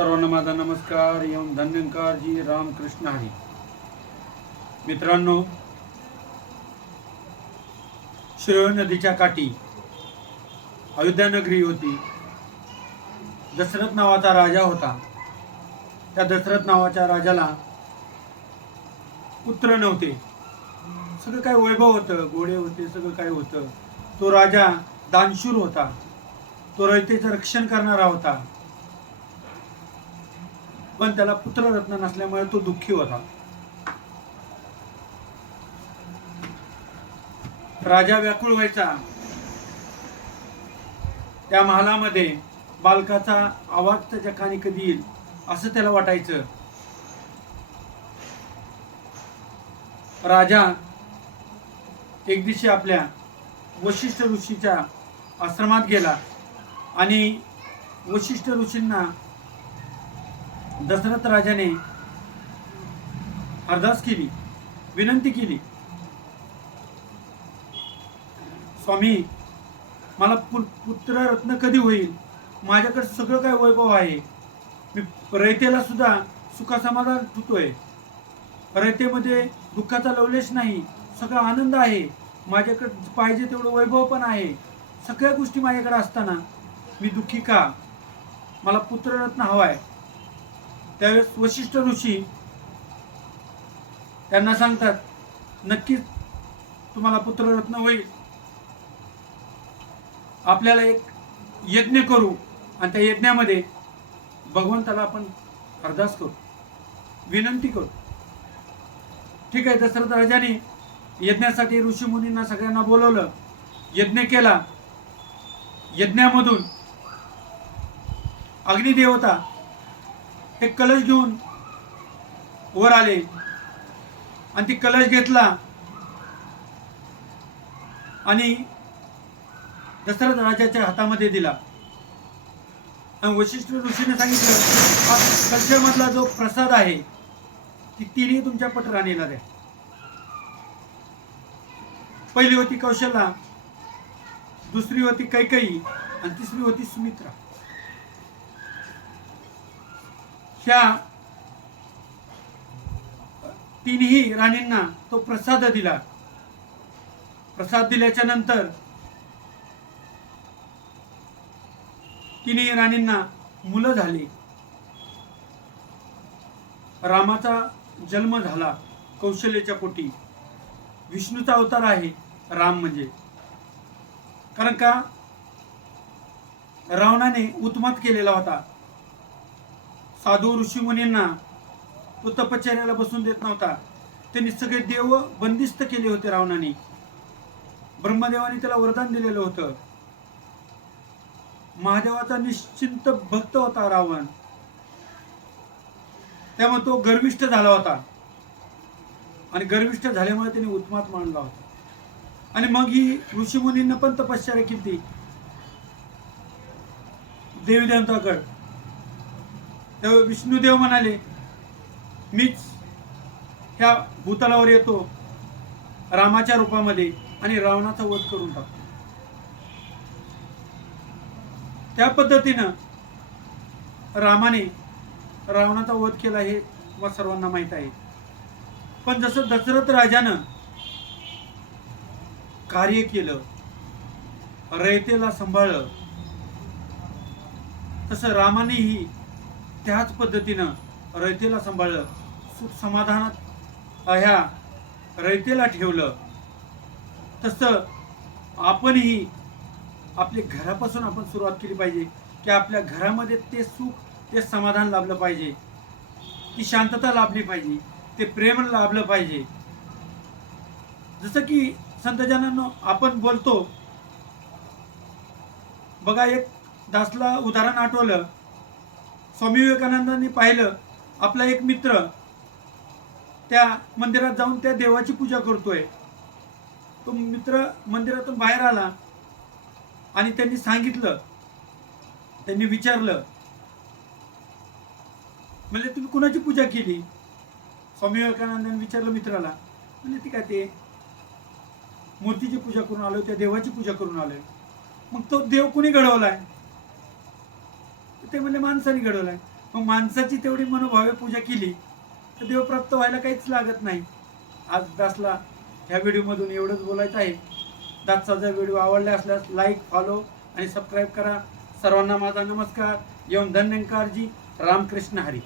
सर्वांना माझा नमस्कार एवं धन्यंकार जी रामकृष्ण हरी. मित्रांनो, शिरोळ नदीच्या काठी अयोध्या नगरी होती. दशरथ नावाचा राजा होता. त्या दशरथ नावाच्या राजाला पुत्र नव्हते. सगळं काय वैभव होतं, घोडे होते, सगळं काय होतं. तो राजा दानशूर होता. तो रयतेचं रक्षण करणारा होता. पण त्याला पुत्ररत्न नसल्यामुळे तो दुःखी होता. राजा व्याकुळ व्हायचा. त्या महालामध्ये बालकाचा आवाज त्याच्या कानी कधी येईल असं त्याला वाटायचं. राजा एक दिवशी आपल्या वशिष्ठ ऋषीच्या आश्रमात गेला आणि वशिष्ठ ऋषींना दशरथ राजाने अरदास केली, विनंती केली, स्वामी, मला पुत्र रत्न कधी होईल? माझ्याकडे सगळं काय वैभव आहे. मी रयतेला सुद्धा सुखासमाधान ठेवतोय. रयतेमध्ये दुःखाचा लवलेश नाही, सगळा आनंद आहे. माझ्याकडे पाहिजे तेवढं वैभव पण आहे. सगळ्या गोष्टी माझ्याकडे असताना मी दुःखी का? मला पुत्ररत्न हवाय. त्यावेळेस वशिष्ठ ऋषी त्यांना सांगतात, नक्कीच तुम्हाला पुत्ररत्न होईल. आपल्याला एक यज्ञ करू आणि त्या यज्ञामध्ये भगवंताला आपण अरदास करू, विनंती करू. ठीक आहे. दशरथ राजाने यज्ञासाठी ऋषीमुनींना सगळ्यांना बोलवलं, यज्ञ केला. यज्ञामधून अग्निदेवता एक कलश घेऊन वर आले आणि ती कलश घेतला आणि दशरथ राजाच्या हातामध्ये दिला. आणि वशिष्ठ ऋषीने सांगितलं, हा कलशामधला जो प्रसाद आहे ती तिन्ही तुमच्या पटराणीला द्या. पहिली होती कौशल्या, दुसरी होती कैकेयी आणि तिसरी होती सुमित्रा. ह्या तिन्ही राणींना तो प्रसाद दिला. प्रसाद दिल्याच्या नंतर तिन्ही राणींना मुलं झाली. रामाचा जन्म झाला कौशल्याच्या पोटी. विष्णूचा अवतार आहे राम म्हणजे. कारण का रावणाने उत्मात केलेला होता. साधू ऋषीमुनींना तो तपश्चर्याला बसून देत नव्हता. त्यांनी सगळे देव बंदिस्त केले होते रावणाने. ब्रह्मदेवाने त्याला वरदान दिलेलं होतं. महादेवाचा निश्चिंत भक्त होता रावण. त्यामुळे तो गर्विष्ठ झाला होता आणि गर्विष्ठ झाल्यामुळे त्याने उत्मात मानला होता. आणि मग ही ऋषीमुनींना पण तपश्चर्या केली देवी देवताकडे. तेव्हा विष्णुदेव म्हणाले, मीच ह्या भूतलावर येतो रामाच्या रूपामध्ये आणि रावणाचा वध करून टाकतो. त्या पद्धतीनं रामाने रावणाचा वध केला हे सर्वांना माहित आहे. पण जसं दशरथ राजानं कार्य केलं, रयतेला सांभाळलं, तसं रामानेही त्याच पद्धतीनं रयतेला सांभाळलं, सुख समाधानात ह्या रयतेला ठेवलं. तसं आपणही आपल्या घरापासून आपण सुरुवात केली पाहिजे की आपल्या घरामध्ये ते सुख, ते समाधान लाभलं पाहिजे, ती शांतता लाभली पाहिजे, ते प्रेम लाभलं पाहिजे. जसं की संतजनांनो आपण बोलतो बघा, एक दासला उदाहरण आठवलं. स्वामी विवेकानंदांनी पाहिलं, आपला एक मित्र त्या मंदिरात जाऊन त्या देवाची पूजा करतोय. तो मित्र मंदिरातून बाहेर आला आणि त्यांनी सांगितलं, त्यांनी विचारलं, म्हणजे तुम्ही कुणाची पूजा केली? स्वामी विवेकानंदांनी विचारलं मित्राला. म्हणजे ती काय, ते मूर्तीची पूजा करून आलोय, त्या देवाची पूजा करून आलोय. मग तो देव कुणी घडवलाय? ते म्हणजे माणसाने घडवलाय. मग माणसाची तेवढी मनोभावे पूजा केली तर देव प्राप्त व्हायला काहीच लागत नाही. आज दासला ह्या व्हिडिओमधून एवढंच बोलायचं आहे. दासचा जर व्हिडिओ आवडला असल्यास लाईक, फॉलो आणि सबस्क्राईब करा. सर्वांना माझा नमस्कार. एवं धन्यंकारजी. रामकृष्ण हरी.